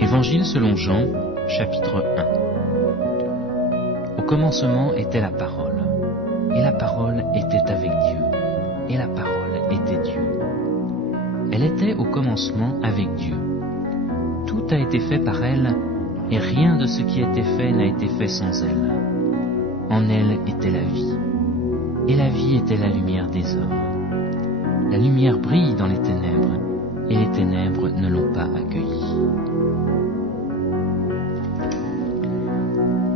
Évangile selon Jean, chapitre 1. Au commencement était la parole, et la parole était avec Dieu, et la parole était Dieu. Elle était au commencement avec Dieu. Tout a été fait par elle, et rien de ce qui a été fait n'a été fait sans elle. En elle était la vie, et la vie était la lumière des hommes. La lumière brille dans les ténèbres, et les ténèbres ne l'ont pas accueillie.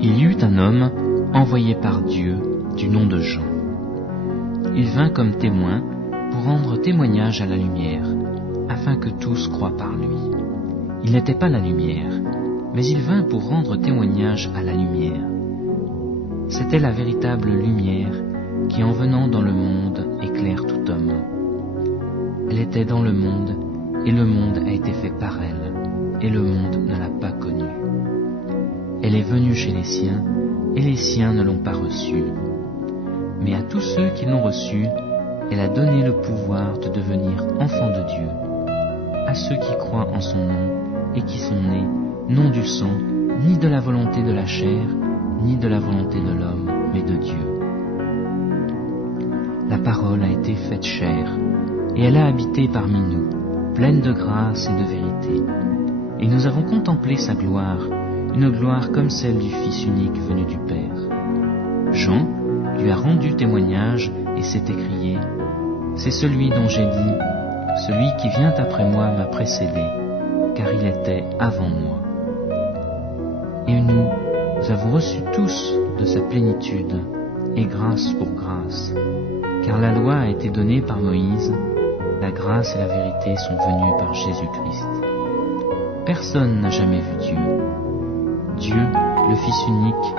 Il y eut un homme envoyé par Dieu du nom de Jean. Il vint comme témoin pour rendre témoignage à la lumière, afin que tous croient par lui. Il n'était pas la lumière, mais il vint pour rendre témoignage à la lumière. C'était la véritable lumière qui, en venant dans le monde, éclaire tout homme. Elle était dans le monde, et le monde a été fait par elle, et le monde ne l'a pas connue. Elle est venue chez les siens, et les siens ne l'ont pas reçue. Mais à tous ceux qui l'ont reçue, elle a donné le pouvoir de devenir enfants de Dieu, à ceux qui croient en son nom et qui sont nés, non du sang, ni de la volonté de la chair, ni de la volonté de l'homme, mais de Dieu. La parole a été faite chair, et elle a habité parmi nous, pleine de grâce et de vérité. Et nous avons contemplé sa gloire, une gloire comme celle du Fils unique venu du Père. Jean lui a rendu témoignage et s'est écrié « C'est celui dont j'ai dit, celui qui vient après moi m'a précédé, car il était avant moi. » Et nous avons reçu tous de sa plénitude, et grâce pour grâce, car la loi a été donnée par Moïse, la grâce et la vérité sont venues par Jésus-Christ. Personne n'a jamais vu Dieu. Dieu, le Fils unique,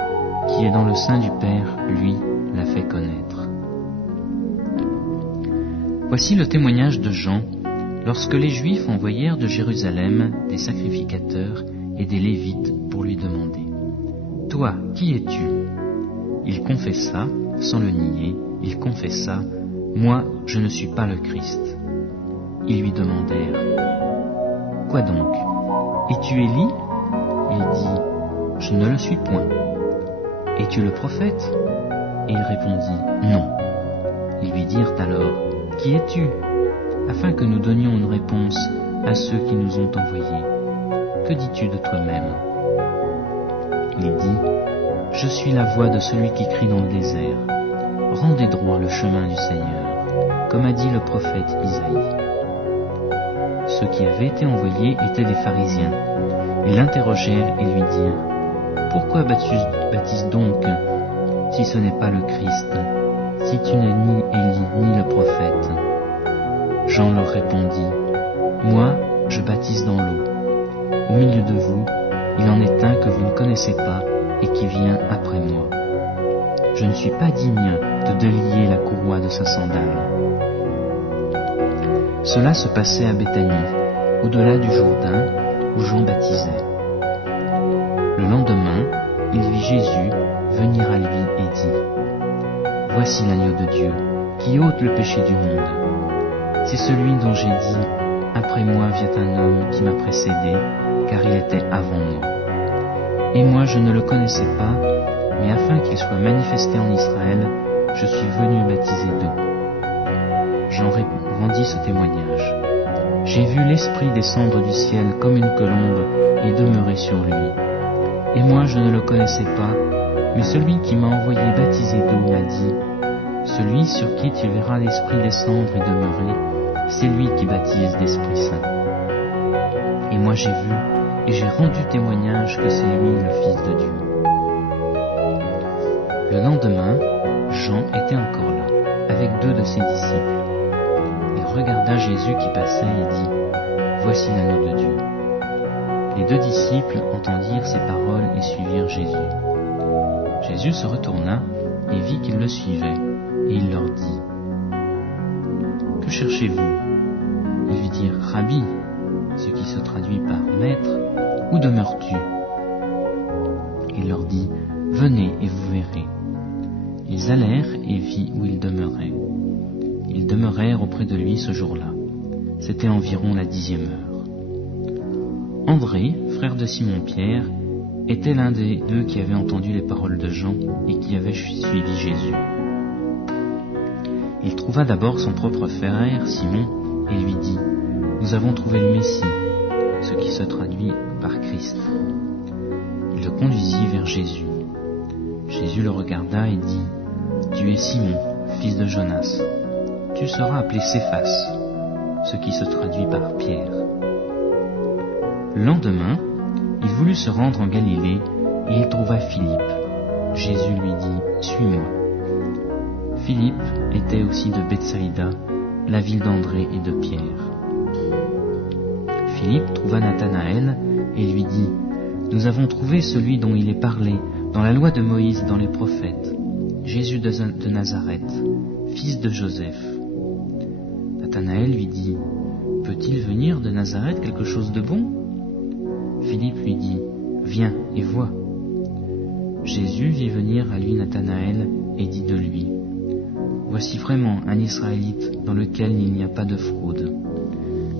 qui est dans le sein du Père, lui, l'a fait connaître. Voici le témoignage de Jean, lorsque les Juifs envoyèrent de Jérusalem des sacrificateurs et des Lévites pour lui demander « Toi, qui es-tu » Il confessa, sans le nier, il confessa « Moi, je ne suis pas le Christ ». Ils lui demandèrent « Quoi donc ? Es-tu Élie » Il dit « Je ne le suis point. » « Es-tu le prophète » Et il répondit « Non. » Ils lui dirent alors « Qui es-tu » afin que nous donnions une réponse à ceux qui nous ont envoyés. « Que dis-tu de toi-même » Il dit « Je suis la voix de celui qui crie dans le désert. Rendez droit le chemin du Seigneur, comme a dit le prophète Isaïe. » Ceux qui avaient été envoyés étaient des pharisiens. Ils l'interrogèrent et lui dirent « Pourquoi baptises donc, si ce n'est pas le Christ, si tu n'es ni Élie ni le prophète ?» Jean leur répondit « Moi, je baptise dans l'eau. Au milieu de vous, il en est un que vous ne connaissez pas et qui vient après moi. Je ne suis pas digne de délier la courroie de sa sandale. » Cela se passait à Béthanie, au-delà du Jourdain, où Jean baptisait. Le lendemain, il vit Jésus venir à lui et dit « Voici l'agneau de Dieu, qui ôte le péché du monde. C'est celui dont j'ai dit « Après moi vient un homme qui m'a précédé, car il était avant moi. Et moi je ne le connaissais pas, mais afin qu'il soit manifesté en Israël, je suis venu baptiser d'eau. » Jean rendit ce témoignage. « J'ai vu l'Esprit descendre du ciel comme une colombe et demeurer sur lui. Et moi je ne le connaissais pas, mais celui qui m'a envoyé baptiser d'eau m'a dit, « Celui sur qui tu verras l'Esprit descendre et demeurer, c'est lui qui baptise d'Esprit Saint. » Et moi j'ai vu, et j'ai rendu témoignage que c'est lui le Fils de Dieu. Le lendemain, Jean était encore là, avec 2 de ses disciples. Il regarda Jésus qui passait et dit, « Voici l'agneau de Dieu. » Les 2 disciples entendirent ces paroles et suivirent Jésus. Jésus se retourna et vit qu'ils le suivaient, et il leur dit, « Que cherchez-vous » Ils lui dirent, « Rabbi », ce qui se traduit par « Maître », « Où demeures-tu » Il leur dit, « Venez et vous verrez. » Ils allèrent et vit où il demeurait. Ils demeurèrent auprès de lui ce jour-là. C'était environ la 10e heure. André, frère de Simon-Pierre, était l'un des deux qui avait entendu les paroles de Jean et qui avait suivi Jésus. Il trouva d'abord son propre frère, Simon, et lui dit « Nous avons trouvé le Messie », ce qui se traduit par Christ. Il le conduisit vers Jésus. Jésus le regarda et dit « Tu es Simon, fils de Jonas. Tu seras appelé Céphas », ce qui se traduit par Pierre. Le lendemain, il voulut se rendre en Galilée et il trouva Philippe. Jésus lui dit « Suis-moi ». Philippe était aussi de Bethsaïda, la ville d'André et de Pierre. Philippe trouva Nathanaël et lui dit « Nous avons trouvé celui dont il est parlé dans la loi de Moïse et dans les prophètes, Jésus de Nazareth, fils de Joseph. » Nathanaël lui dit « Peut-il venir de Nazareth quelque chose de bon ?» Philippe lui dit « Viens et vois. » Jésus vit venir à lui Nathanaël et dit de lui « Voici vraiment un Israélite dans lequel il n'y a pas de fraude. »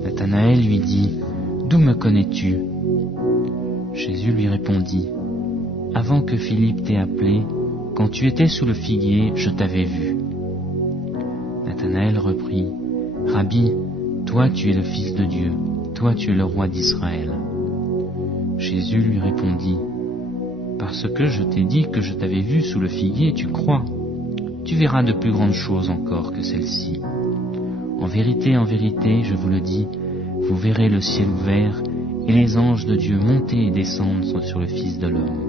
Nathanaël lui dit « D'où me connais-tu » Jésus lui répondit « Avant que Philippe t'ait appelé, quand tu étais sous le figuier, je t'avais vu. » Nathanaël reprit « Rabbi, toi tu es le Fils de Dieu, toi tu es le roi d'Israël. » Jésus lui répondit « Parce que je t'ai dit que je t'avais vu sous le figuier, tu crois. Tu verras de plus grandes choses encore que celles-ci. En vérité, je vous le dis, vous verrez le ciel ouvert et les anges de Dieu monter et descendre sur le Fils de l'homme. »